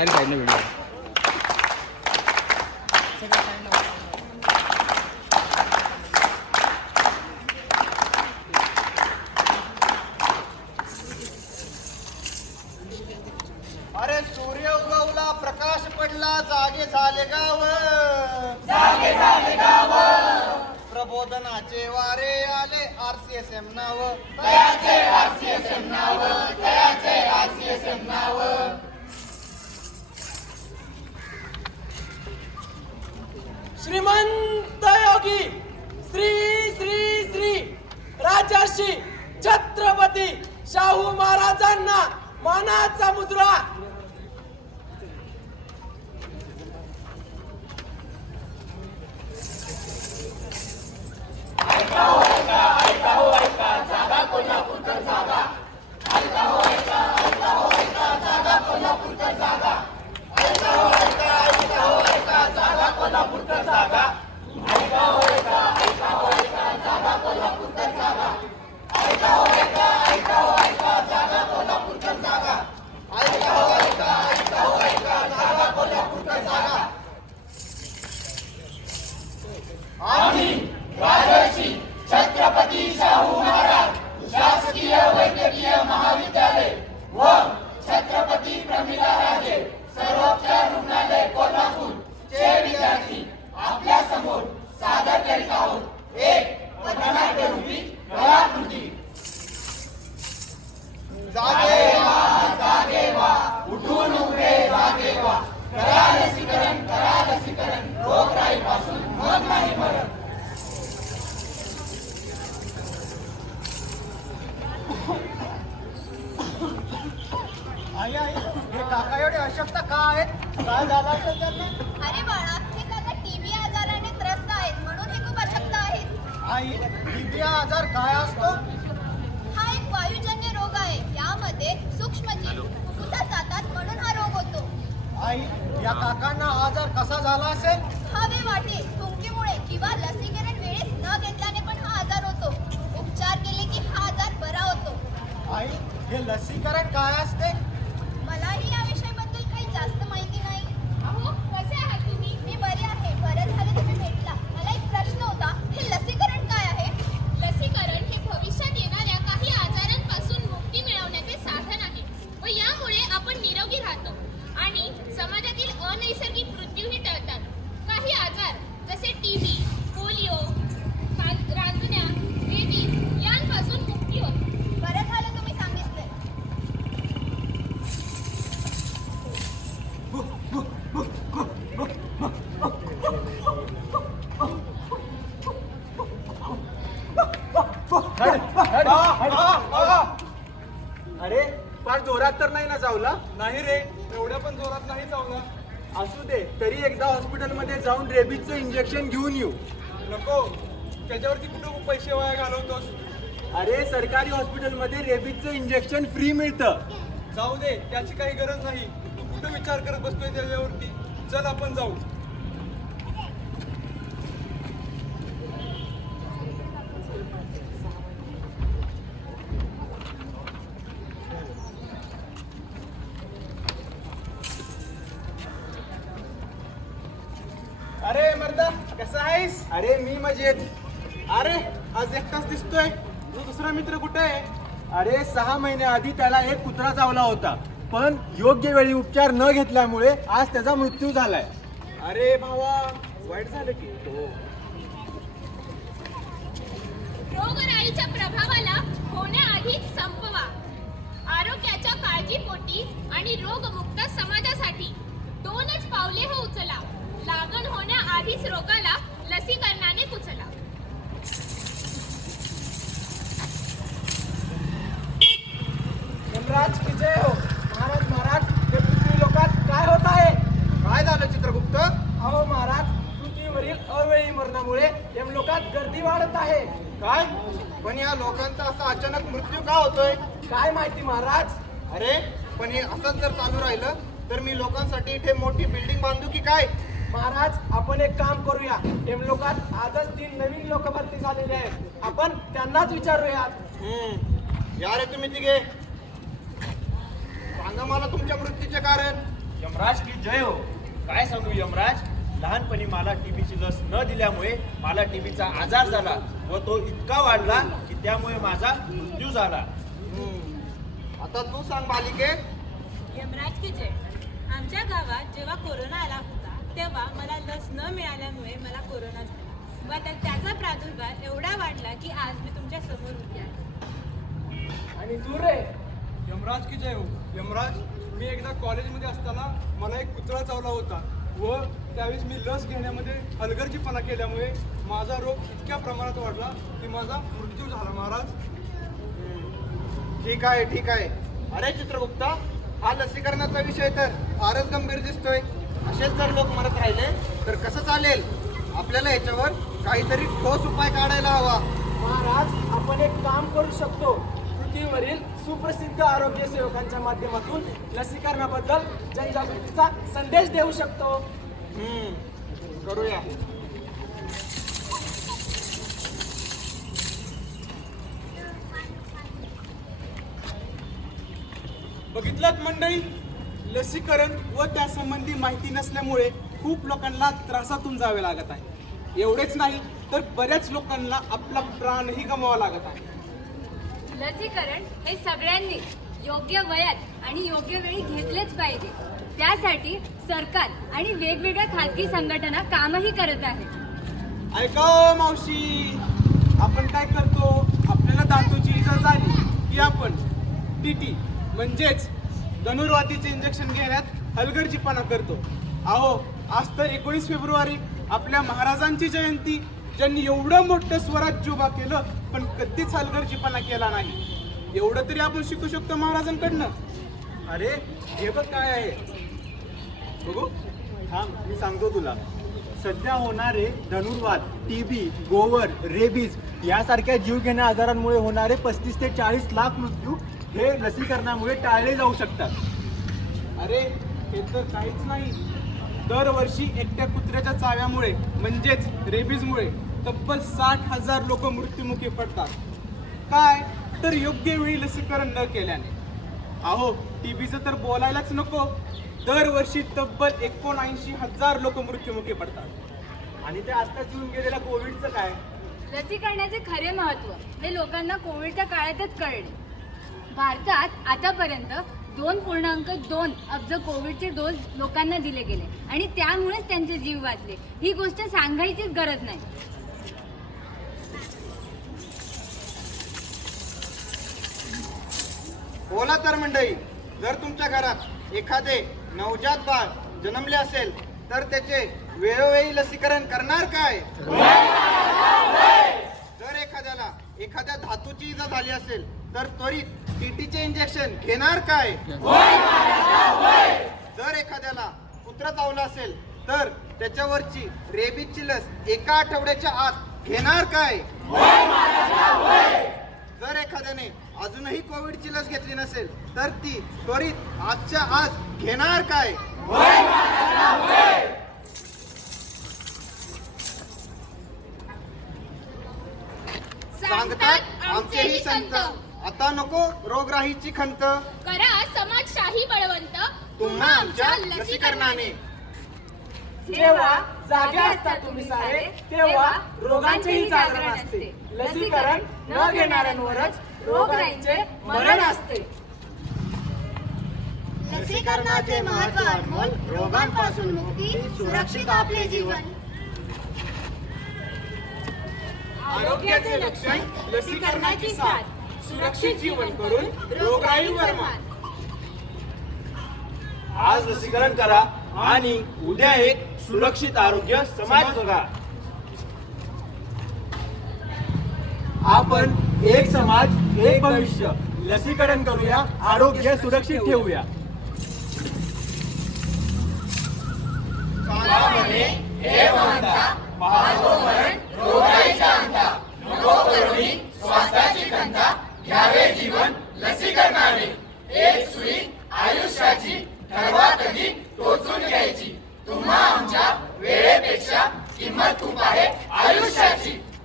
चारी साईडनं व्हिडिओ. अरे सूर्य उगवला, प्रकाश पडला, जागे झाले गाव, जागे झाले गाव. प्रबोधनाचे वारे आले, RCSM नाव, तयाचे RCSM नाव, तयाचे RCSM नाव. श्रीमंत योगी श्री श्री श्री राजर्षी छत्रपती शाहू महाराजांना मानाचा मुद्रा. आम्ही राजर्षी छत्रपती शाहू महाराज शासकीय वैद्यकीय महाविद्यालय व छत्रपती प्रमिला राजे सर्वोपचार रुग्णालय कोल्हापूर चे विद्यार्थी आपल्या समोर सादर करीत आहोत एक पथनाट्य रूपी कलाकृती. जागे व्हा, उठून उभे जागे व्हा, करा लसीकरण, रोगराईपासून मग नाही मरण. आई हे काका एवढे अशक्त का आहेत? काय झालं असेल त्यांना? अरे बाळा, हे काका टीबी आजाराने त्रस्त आहेत म्हणून हे खूप अशक्त आहेत. आई टीबी हा आजार काय असतो? हा एक वायुजन्य रोग आहे. यामध्ये सूक्ष्मजीव फुफ्फुसात जातात म्हणून हा रोग होतो. आई या काकांना हा आजार कसा झाला असेल? हवे वाटे थुंकीमुळे किंवा लसीकरण वेळेस न घेतल्याने पण हा आजार होतो. उपचार केले की हा आजार बरा होतो. आई हे लसीकरण काय असते? मलाही या विषयाबद्दल काही जास्त माहिती नाही. अहो, कसे आहात तुम्ही? मी बरे आहे. बरं झालं तुम्ही भेटला. मला एक प्रश्न होता, हे लसीकरण काय आहे? लसीकरण हे भविष्यात येणाऱ्या काही आजारांपासून मुक्ती मिळवण्याचे साधन आहे व यामुळे आपण निरोगी राहतो आणि समाजातील अनैसर्गिक मृत्यूही टळतात. काही आजार जसे टीबी, पोलिओ, रांजण्या, रेबीज यांपासून मुक्ती होते. बरं झालं तुम्ही सांगितले. अरे फार जोरात तर नाही ना चावला? नाही रे, एवढ्या पण जोरात नाही चावला. असू दे, तरी एकदा हॉस्पिटलमध्ये जाऊन रेबीजचं इंजेक्शन घेऊन येऊ. नको, त्याच्यावरती कुठं पैसे वाया घालवतोस? अरे सरकारी हॉस्पिटलमध्ये रेबीजचं इंजेक्शन फ्री मिळतं. जाऊ दे, त्याची काही गरज नाही. तू कुठं विचार करत बसतोय त्याच्यावरती? चल आपण जाऊ. अरे मर्दा, कसा आहेस? अरे मी मजेत. अरे आज एकटाच दिसतोय. तू दुसरा मित्र कुठे आहे? अरे 6 महिन्याआधी त्याला एक कुत्रा चावला होता, पण योग्य वेळी उपचार न घेतल्यामुळे आज त्याचा मृत्यू झालाय. अरे भावा, वाईट झालं की. रोगराईच्या प्रभावाला होण्याआधीच संपवा. आरोग्याच्या काळजीपोटी आणि रोगमुक्त समाजासाठी 2च पावले हो उचला. लागण होण्याआधीच रोगाला लसीकरणाने कुचला. यमराज की जय हो. महाराज महाराज, हे पृथ्वी लोकात काय होत आहे? काय झालं चित्रगुप्त? अहो महाराज, पृथ्वीवरील अवेळी मरणामुळे यमलोकात गर्दी वाढत आहे. काय? पण या लोकांचा असा अचानक मृत्यू का होतोय? काय माहिती महाराज. अरे पण हे असंच जर चालू राहिलं तर मी लोकांसाठी इथे मोठी बिल्डिंग बांधू की काय? महाराज, आपण एक काम करूया. यमलोकात आजच 3 नवीन लोक भरती झालेले आहेत. आपण त्यांनाच विचारूयात. या रे तुम्ही तिघे, सांगा मला तुमच्या मृत्यूचे कारण. यमराज की जय हो. काय सांगू यमराज, लहानपणी मला टीबीची लस न दिल्यामुळे मला टीबीचा आजार झाला व तो इतका वाढला की त्यामुळे माझा मृत्यू झाला. आता तू सांग बालिके. यमराज की जय. आमच्या गावात जेव्हा कोरोना आला होता तेव्हा मला लस न मिळाल्यामुळे मला कोरोना झाला व त्याचा प्रादुर्भाव एवढा वाढला की आज मी तुमच्या समोर उभी आहे. आणि तू रे? यमराज की जय हो. यमराज, मी एकदा कॉलेजमध्ये असताना मला एक कुत्रा चावला होता व त्यावेळेस मी लस घेण्यामध्ये हलगर्जीपणा केल्यामुळे माझा रोग इतक्या प्रमाणात वाढला की माझा मृत्यू झाला महाराज. ठीक आहे ठीक आहे. अरे चित्रगुप्ता, हा लसीकरणाचा विषय तर फारच गंभीर दिसतोय. असेच जर लोक मरत राहिले तर कसं चालेल? आपल्याला याच्यावर काहीतरी ठोस उपाय काढायला हवा. महाराज, आपण एक काम करू शकतो. पृथ्वीवरील सुप्रसिद्ध आरोग्य सेवकांच्या माध्यमातून लसीकरणाबद्दल जनजागृतीचा संदेश देऊ शकतो. करूया. बघितलं मंडळी, लसीकरण व त्यासंबंधी माहिती नसल्यामुळे खूप लोकांना त्रासातून जावे लागत आहे. एवढेच नाही तर बऱ्याच लोकांना आपला प्राणही गमवावा लागत आहे. लसीकरण हे सगळ्यांनी योग्य वयात आणि योग्य वेळी घेतलेच पाहिजे. त्यासाठी सरकार आणि वेगवेगळ्या खाजगी संघटना कामही करत आहेत. ऐका ओ मावशी, आपण काय करतो, आपल्याला धातूची इजा झाली की आपण टीटी म्हणजेच धनुर्वातीचे इंजेक्शन घेण्यात हलगर्जीपणा करतो. अहो, आज तर 19 फेब्रुवारी आपल्या महाराजांची जयंती, ज्यांनी एवढं मोठं स्वराज्य उभा केलं पण कधीच हलगर्जीपणा केला नाही. एवढं तरी आपण शिकू शकतो महाराजांकडनं. अरे हे बघ काय आहे, बघू. थांब मी सांगतो तुला. सध्या होणारे धनुर्वात, टीबी, गोवर, रेबीज यासारख्या जीवघेण्या आजारांमुळे होणारे 35 ते 40 लाख मृत्यू हे लसीकरणामुळे टाळले जाऊ शकतात. अरे हे तर काहीच नाही. दरवर्षी एकट्या कुत्र्याच्या चाव्यामुळे म्हणजेच रेबीजमुळे तब्बल 60,000 लोक मृत्युमुखी पडतात. काय तर योग्य वेळी लसीकरण न केल्याने. अहो, टीबीचं तर बोलायलाच नको. दरवर्षी तब्बल 79,000 लोक मृत्युमुखी पडतात. आणि ते आत्ताच येऊन गेलेल्या कोविडचं काय? लसीकरणाचे खरे महत्त्व हे लोकांना कोविडच्या काळातच कळले. भारतात आतापर्यंत 2.2 अब्ज कोविडचे डोस लोकांना दिले गेले आणि त्यामुळेच त्यांचे जीव वाचले. ही गोष्ट सांगायचीच गरज नाही. बोला तर मंडळी, जर तुमच्या घरात एखादे नवजात बाळ जन्मले असेल तर त्याचे वेळोवेळी लसीकरण करणार काय? जर एखाद्या धातूची इजा झाली असेल तर त्वरित टीटीचे इंजेक्शन घेणार काय? जर एखाद्याला कुत्रा चावला असेल तर त्याच्यावरची रेबीजची लस एका आठवड्याच्या आत घेणार काय? जर एखाद्याने अजूनही कोविडची लस घेतली नसेल तर ती त्वरित आजच्या आज घेणार काय? सांगतात आमचेही संत. आता नको रोगराईची खंत, करा समाजशाही बळवंत तुम्हा आमच्या लसीकरणाने. जेव्हा जागे असता तुम्ही सारे तेव्हा रोगांचेही जागरण असते. लसीकरण न घेणाऱ्यांवरच रोगांचे मरण असते. लसीकरणाचे महत्त्व अनमोल, रोगांपासून मुक्ती, सुरक्षित आपले जीवन. आरोग्याचे लक्षण लसीकरणाची साथ, सुरक्षित जीवन करून रोगराईवर मात. आज लसीकरण करा आणि उद्या एक सुरक्षित आरोग्य समाज बघा. आपण एक समाज एक भविष्य. लसीकरण करूया, आरोग्य सुरक्षित ठेवूया.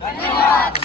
धन्यवाद.